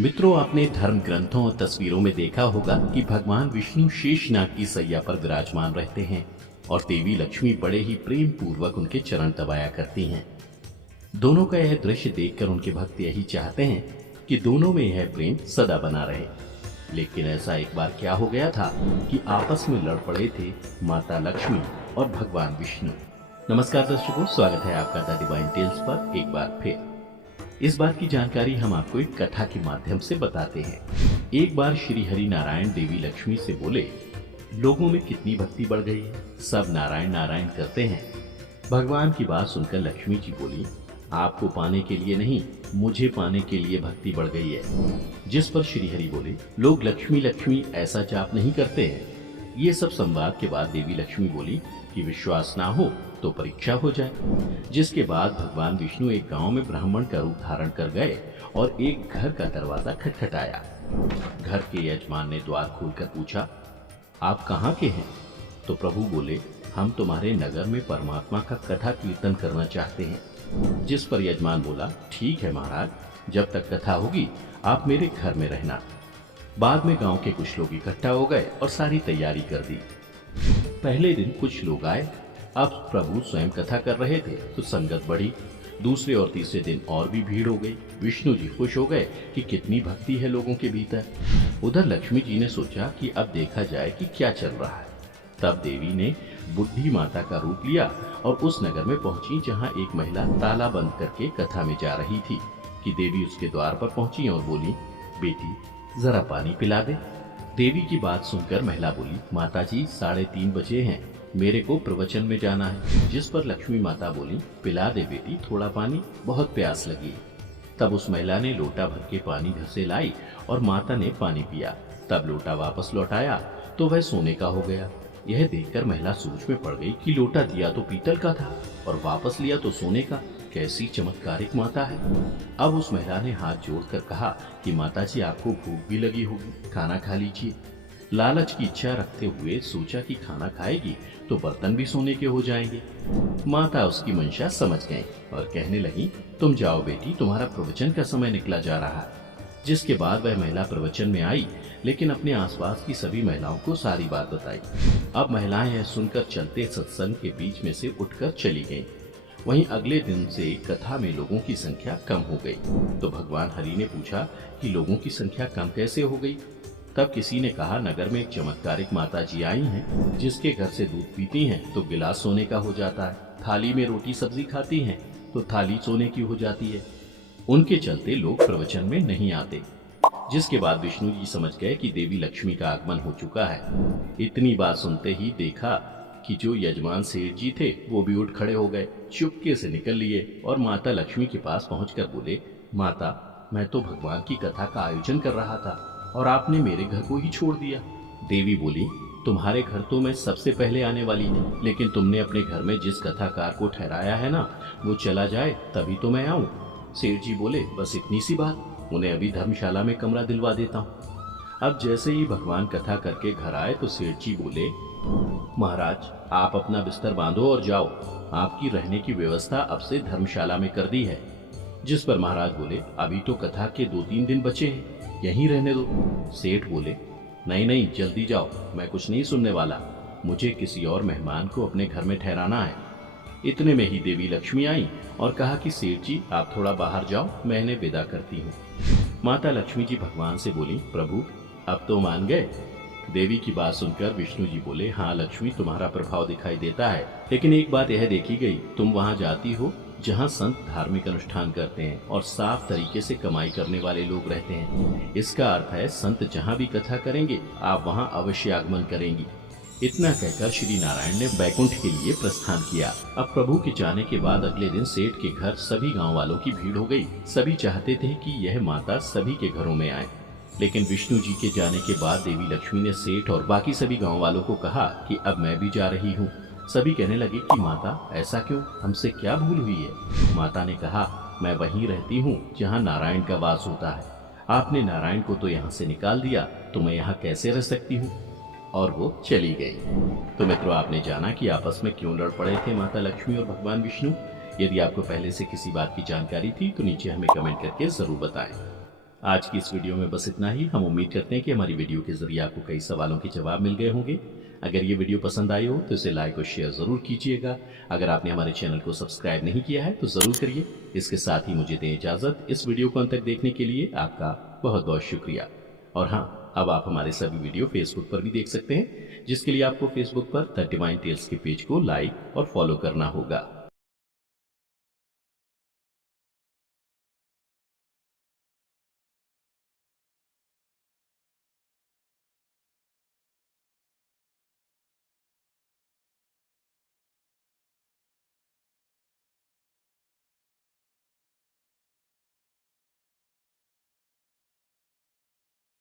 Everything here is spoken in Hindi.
मित्रों, आपने धर्म ग्रंथों और तस्वीरों में देखा होगा कि भगवान विष्णु शेषनाग की सैया पर विराजमान रहते हैं और देवी लक्ष्मी बड़े ही प्रेम पूर्वक उनके चरण दबाया करती हैं। दोनों का यह दृश्य देखकर उनके भक्त यही चाहते हैं कि दोनों में यह प्रेम सदा बना रहे। लेकिन ऐसा एक बार क्या हो गया था कि आपस में लड़ पड़े थे माता लक्ष्मी और भगवान विष्णु। नमस्कार दर्शकों, स्वागत है आपका द डिवाइन टेल्स पर एक बार फिर। इस बात की जानकारी हम आपको एक कथा के माध्यम से बताते हैं। एक बार श्री हरि नारायण देवी लक्ष्मी से बोले, लोगों में कितनी भक्ति बढ़ गई है, सब नारायण नारायण करते हैं। भगवान की बात सुनकर लक्ष्मी जी बोली, आपको पाने के लिए नहीं, मुझे पाने के लिए भक्ति बढ़ गई है। जिस पर श्री हरि बोले, लोग लक्ष्मी लक्ष्मी ऐसा जाप नहीं करते हैं। ये सब संवाद के बाद देवी लक्ष्मी बोली कि विश्वास ना हो तो परीक्षा हो जाए। जिसके बाद भगवान विष्णु एक गांव में ब्राह्मण का रूप धारण कर गए और एक घर का दरवाजा खटखटाया। घर के यजमान ने द्वार खोलकर पूछा, आप कहाँ के हैं? तो प्रभु बोले, हम तुम्हारे नगर में परमात्मा का कथा कीर्तन करना चाहते हैं। जिस पर यजमान बोला, ठीक है महाराज, जब तक कथा होगी आप मेरे घर में रहना। बाद में गांव के कुछ लोग इकट्ठा हो गए और सारी तैयारी कर दी। पहले दिन कुछ लोग आए। अब प्रभु स्वयं कथा कर रहे थे तो संगत बढ़ी। दूसरे और तीसरे दिन और भी भीड़ हो गई। विष्णु जी खुश हो गए कि कितनी भक्ति है लोगों के भीतर। उधर लक्ष्मी जी ने सोचा कि अब देखा जाए कि क्या चल रहा है। तब देवी ने बुढ़ी माता का रूप लिया और उस नगर में पहुंची जहां एक महिला ताला बंद करके कथा में जा रही थी कि देवी उसके द्वार पर पहुंची और बोली, बेटी जरा पानी पिला दे। देवी की बात सुनकर महिला बोली, माताजी 3:30 बजे हैं, मेरे को प्रवचन में जाना है। जिस पर लक्ष्मी माता बोली, पिला दे बेटी थोड़ा पानी, बहुत प्यास लगी। तब उस महिला ने लोटा भर के पानी घर से लाई और माता ने पानी पिया। तब लोटा वापस लौटाया तो वह सोने का हो गया। यह देखकर महिला सोच में पड़ गई कि लोटा दिया तो पीतल का था और वापस लिया तो सोने का। कैसी चमत्कारिक माता है। अब उस महिला ने हाथ जोड़कर कहा कि माताजी, आपको भूख भी लगी होगी, खाना खा लीजिए। लालच की इच्छा रखते हुए सोचा कि खाना खाएगी तो बर्तन भी सोने के हो जाएंगे। माता उसकी मंशा समझ गईं और कहने लगी, तुम जाओ बेटी, तुम्हारा प्रवचन का समय निकला जा रहा है। जिसके बाद वह महिला प्रवचन में आई, लेकिन अपने आसपास की सभी महिलाओं को सारी बात बताई। अब महिलाएं यह सुनकर चलते सत्संग के बीच में से उठकर चली गईं। वहीं अगले दिन से कथा में लोगों की संख्या कम हो गई। तो भगवान हरि ने पूछा कि लोगों की संख्या कम कैसे हो गई? तब किसी ने कहा, नगर में एक चमत्कारिक माता जी आई हैं, जिसके घर से दूध पीती हैं तो गिलास सोने का हो जाता है, थाली में रोटी सब्जी खाती हैं तो थाली सोने की हो जाती है। उनके चलते लोग प्रवचन में नहीं आते। जिसके बाद विष्णु जी समझ गए कि देवी लक्ष्मी का आगमन हो चुका है। इतनी बात सुनते ही देखा कि जो यजमान सेठ जी थे वो भी उठ खड़े हो गए, चुपके से निकल लिए और माता लक्ष्मी के पास पहुंचकर बोले, माता, मैं तो भगवान की कथा का आयोजन कर रहा था और आपने मेरे घर को ही छोड़ दिया। देवी बोली, तुम्हारे घर तो मैं सबसे पहले आने वाली थी, लेकिन तुमने अपने घर में जिस कथाकार को ठहराया है ना, वो चला जाए तभी तो मैं आऊं। सेठ जी बोले, बस इतनी सी बात, उन्हें अभी धर्मशाला में कमरा दिलवा देता हूँ। अब जैसे ही भगवान कथा करके घर आए तो सेठ जी बोले, महाराज, आप अपना बिस्तर बांधो और जाओ, आपकी रहने की व्यवस्था अब से धर्मशाला में कर दी है। जिस पर महाराज बोले, अभी तो कथा के 2-3 दिन बचे हैं, यहीं रहने दो। सेठ बोले, नहीं नहीं, जल्दी जाओ, मैं कुछ नहीं सुनने वाला, मुझे किसी और मेहमान को अपने घर में ठहराना है। इतने में ही देवी लक्ष्मी आई और कहा कि सेठ जी, आप थोड़ा बाहर जाओ, मैं इन्हें विदा करती हूँ। माता लक्ष्मी जी भगवान से बोली, प्रभु अब तो मान गए? देवी की बात सुनकर विष्णु जी बोले, हाँ लक्ष्मी, तुम्हारा प्रभाव दिखाई देता है, लेकिन एक बात यह देखी गई, तुम वहाँ जाती हो जहाँ संत धार्मिक अनुष्ठान करते हैं और साफ तरीके से कमाई करने वाले लोग रहते हैं। इसका अर्थ है संत जहाँ भी कथा करेंगे आप वहाँ अवश्य आगमन करेंगी। इतना कहकर श्री नारायण ने बैकुंठ के लिए प्रस्थान किया। अब प्रभु के जाने के बाद अगले दिन सेठ के घर सभी गाँव वालों की भीड़ हो गई। सभी चाहते थे कि यह माता सभी के घरों में आए, लेकिन विष्णु जी के जाने के बाद देवी लक्ष्मी ने सेठ और बाकी सभी गांव वालों को कहा कि अब मैं भी जा रही हूँ। सभी कहने लगे कि माता, ऐसा क्यों, हमसे क्या भूल हुई है? माता ने कहा, मैं वहीं रहती हूँ जहाँ नारायण का वास होता है। आपने नारायण को तो यहाँ से निकाल दिया, तो मैं यहाँ कैसे रह सकती हूँ? और वो चली गई। तो मित्रों, आपने जाना कि आपस में क्यों लड़ पड़े थे माता लक्ष्मी और भगवान विष्णु। यदि आपको पहले से किसी बात की जानकारी थी तो नीचे हमें कमेंट करके जरूर बताएं। आज की इस वीडियो में बस इतना ही। हम उम्मीद करते हैं कि हमारी वीडियो के जरिए आपको कई सवालों के जवाब मिल गए होंगे। अगर ये वीडियो पसंद आई हो तो इसे लाइक और शेयर जरूर कीजिएगा। अगर आपने हमारे चैनल को सब्सक्राइब नहीं किया है तो जरूर करिए। इसके साथ ही मुझे दें इजाजत। इस वीडियो को अंत तक देखने के लिए आपका बहुत बहुत शुक्रिया। और हाँ, अब आप हमारे सभी वीडियो फेसबुक पर भी देख सकते हैं, जिसके लिए आपको फेसबुक पर द डिवाइन टेल्स के पेज को लाइक और फॉलो करना होगा।